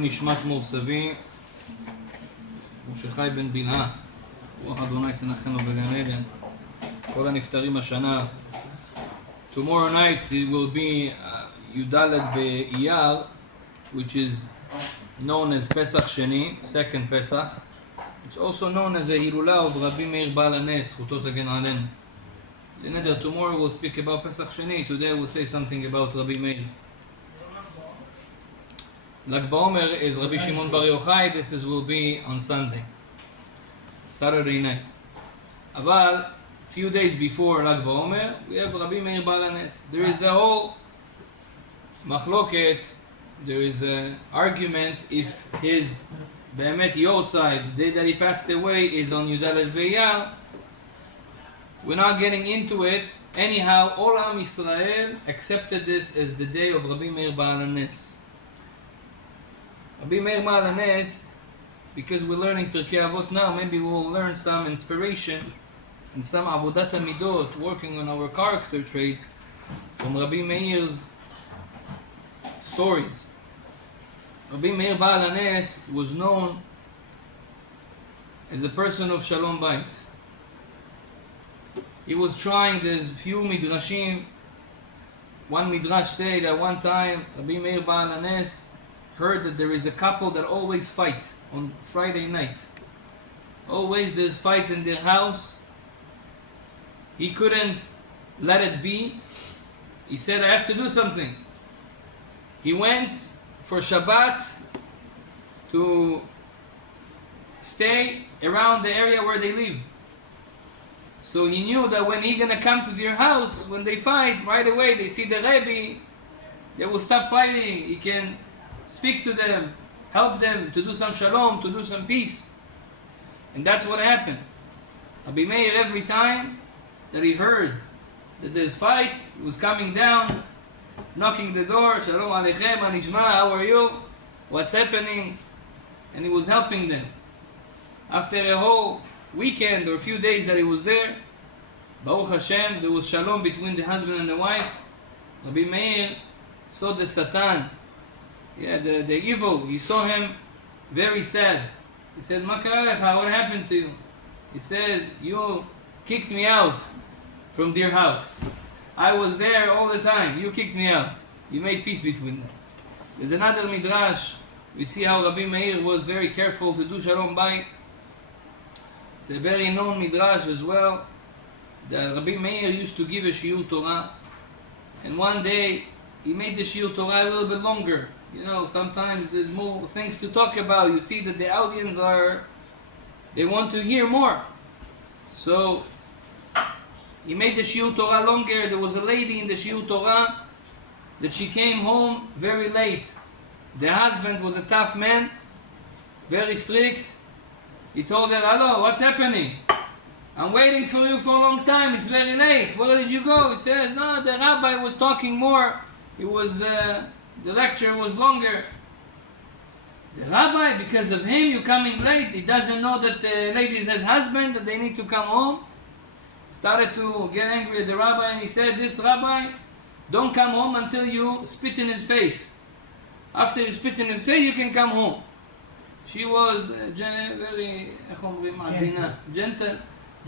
נשמת מור סבי, משה בן בלהה, רוח אדוני תנחנו בגן עדן, כל הנפטרים השנה. Tomorrow night it will be Yudalet Be'iyar, which is known as Pesach Sheni, second Pesach. It's also known as a Hilula of Rabbi Meir Baal haNess, זכותו תגן עלינו. Tomorrow we'll speak about Pesach Sheni. Today we'll say something about Rabbi Meir. Lag BaOmer is Rabbi Shimon Bar Yochai. This will be on Sunday, Saturday night. Aval, few days before Lag BaOmer, we have Rabbi Meir Baal haNess. There is a whole machloket, there is an argument if his Be'emet Yortzai, the day that he passed away, is on Yudalet Be'iyar. We're not getting into it. Anyhow, all Am Yisrael accepted this as the day of Rabbi Meir Baal haNess. Rabbi Meir Baal haNess, because we're learning Pirkei Avot now, maybe we'll learn some inspiration and some Avodat HaMidot, working on our character traits from Rabbi Meir's stories. Rabbi Meir Baal haNess was known as a person of Shalom Bayit. He was trying, there's few midrashim. One midrash say that one time Rabbi Meir Baal haNess heard that there is a couple that always fight on Friday night. Always there's fights in their house. He couldn't let it be. He said, I have to do something. He went for Shabbat to stay around the area where they live. So he knew that when he's gonna come to their house, when they fight, right away they see the Rebbe, they will stop fighting. He can speak to them, help them to do some shalom, to do some peace. And that's what happened. Rabbi Meir, every time that he heard that there's fights, he was coming down, knocking the door, Shalom Aleichem, Anishma, how are you? What's happening? And he was helping them. After a whole weekend or a few days that he was there, Baruch Hashem, there was shalom between the husband and the wife. Rabbi Meir saw the Satan, the evil. He saw him very sad. He said, Ma kara lecha, what happened to you? He says, you kicked me out from their house. I was there all the time. You kicked me out. You made peace between them. There's another midrash. We see how Rabbi Meir was very careful to do Shalom Bayit. It's a very known midrash as well, that Rabbi Meir used to give a shiur Torah, and one day he made the shiur Torah a little bit longer. You know, sometimes there's more things to talk about. You see that the audience they want to hear more. So he made the shiur Torah longer. There was a lady in the shiur Torah that she came home very late. The husband was a tough man, very strict. He told her, hello, what's happening? I'm waiting for you for a long time, it's very late. Where did you go? He says, no, the rabbi was talking more. The lecture was longer. The rabbi, because of him, you're coming late. He doesn't know that the lady is his husband, that they need to come home. Started to get angry at the rabbi, and he said, this rabbi, don't come home until you spit in his face. After you spit in his face, you can come home. She was very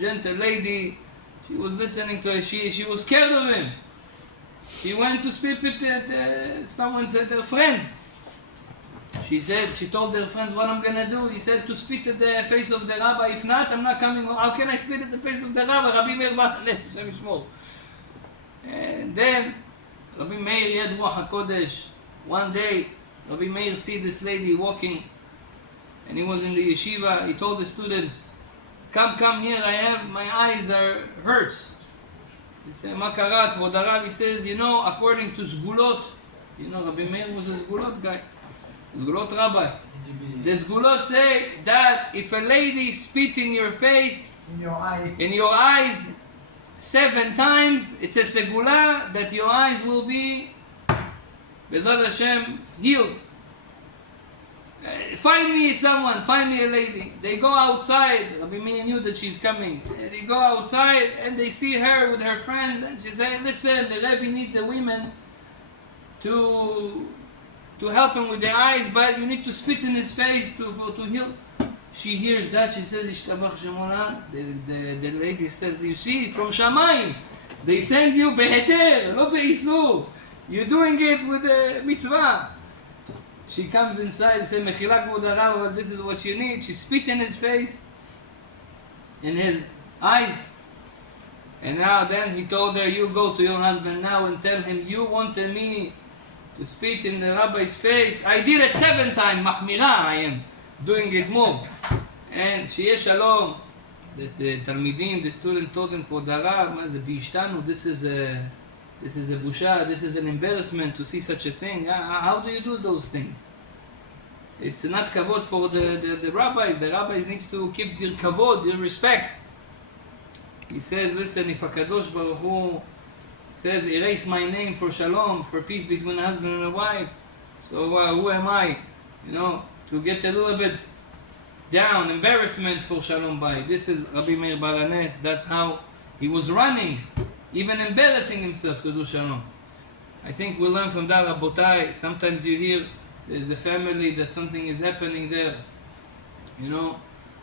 gentle lady. She was listening to her. She was scared of him. She went to speak with someone said her friends. She told her friends, what I'm gonna do. He said to spit at the face of the rabbi. If not, I'm not coming home. How can I spit at the face of the rabbi? Rabbi Meir Baal haNess, Hashem Yishmor. And then Rabbi Meir Yad Ruach HaKodesh. One day, Rabbi Meir see this lady walking, and he was in the yeshiva. He told the students, come here, my eyes hurts. He said, Ma kara, Kvod Harav? He says, according to Sgulot, Rabbi Meir was a Sgulot guy, Sgulot rabbi. The Sgulot say that if a lady spit in your face, in your eyes 7 times, it's a segula that your eyes will be, Bezrat Hashem, healed. Find me someone, find me a lady. They go outside. Rabbi Meir knew that she's coming. They go outside and they see her with her friends, and she says, listen, the Rebbe needs a woman to to help him with the eyes, but you need to spit in his face to heal. She hears that, she says, Ishtabach Shemola. The lady says, you see, from Shamayim, they send you beheter, לא באיסור. You're doing it with a mitzvah. She comes inside and says, Mechila kvod harav, but this is what you need. She spit in his face, in his eyes. And now then he told her, you go to your husband now and tell him, you wanted me to spit in the rabbi's face. I did it 7 times, mahmira I am, doing it more. And שיהיה שלום. The Talmidim, the student told him, כבוד הרב, מה זה בהשתנו? This is a busha, this is an embarrassment to see such a thing. How do you do those things? It's not kavod for the rabbis. The rabbis needs to keep their kavod, their respect. He says, listen, if HaKadosh Baruch Hu says, erase my name for shalom, for peace between a husband and a wife, so who am I, to get a little bit down, embarrassment for shalom bay. This is Rabbi Meir Baal haNess. That's how he was running, even embarrassing himself to do shalom. I think we learn from that, Rabotai. Sometimes you hear there's a family that something is happening there.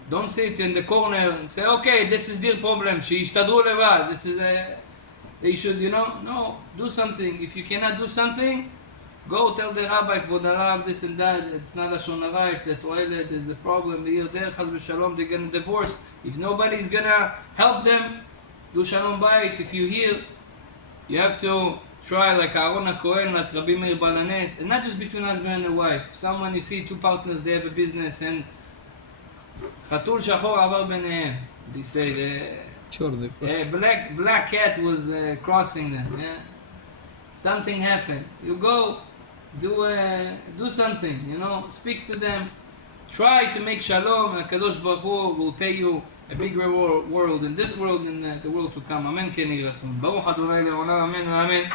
Don't sit in the corner and say, okay, this is their problem. שישתדרו לבד. This is they should, no, do something. If you cannot do something, go tell the rabbi, כבוד הרב, this and that. It's not לשון הרע, it's לתועלת, there's a problem here, there, חס ושלום, they're going to divorce. If nobody's going to help them, do shalom bayit. If you hear, you have to try like Aaron HaKohen, like Rabbi Meir Baal haNess, and not just between husband and a wife. Someone, you see, 2 partners, they have a business, and חתול שחור עבר ביניהם. They say, black cat was crossing them. Yeah? Something happened. You go, do something, speak to them. Try to make shalom, and HaKadosh Baruch Hu will pay you a big reward in this world and the world to come. Amen. כן יהי רצון. ברוך ה' לעולם, אמן ואמן.